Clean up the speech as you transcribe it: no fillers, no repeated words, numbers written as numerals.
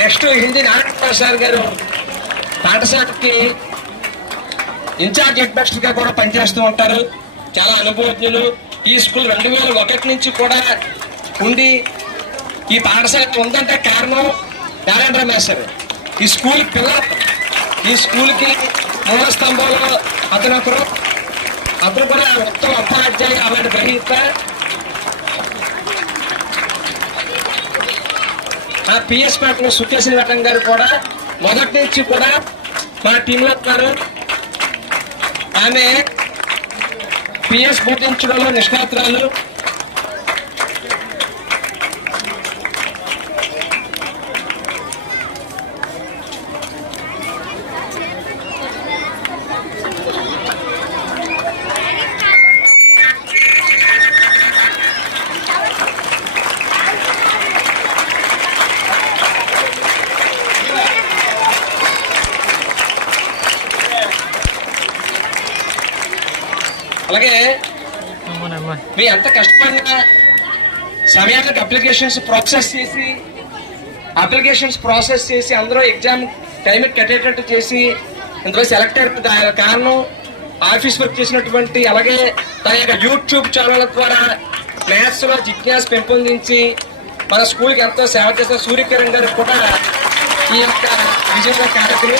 Next Hindi Narayana sir గారు పాఠశాలకి incharge head master గా కూడా పనిచేస్తూ ఉంటారు. చాలా అనుభవజ్ఞులు. ఈ స్కూల్ 2001 నుంచి కూడా ఉండి ఈ పాఠశాల ఉందంటే కారణం నారాయణ మాస్టర్. ఈ స్కూల్ పిల్లలు, ఈ స్కూల్కి మూల స్తంభంలో అతను కూడా ఉత్తమ ఉపాధ్యాయ అవార్డు గ్రహీత. ఆ పిఎస్ పాటలు సుఖేశ్వరి వటం గారు కూడా మొదటి నుంచి కూడా మన టీంలో ఉన్నారు. ఆమె పిఎస్ బోధించడంలో నిష్ణాతురాలు. అలాగే మీ ఎంత కష్టపడినా సమయానికి అప్లికేషన్స్ ప్రాసెస్ చేసి అందరూ ఎగ్జామ్ టైంకి కట్టేటట్టు చేసి ఇందులో సెలెక్ట్ అయిన కారణం ఆఫీస్ వర్క్ చేసినటువంటి, అలాగే తన యొక్క యూట్యూబ్ ఛానల్ ద్వారా మ్యాథ్స్ లో జిజ్ఞాస పెంపొందించి మన స్కూల్కి ఎంతో సేవ చేసిన సూర్యకిరణ్ గారికి కూడా ఈ యొక్క విజయంగా కారకులు.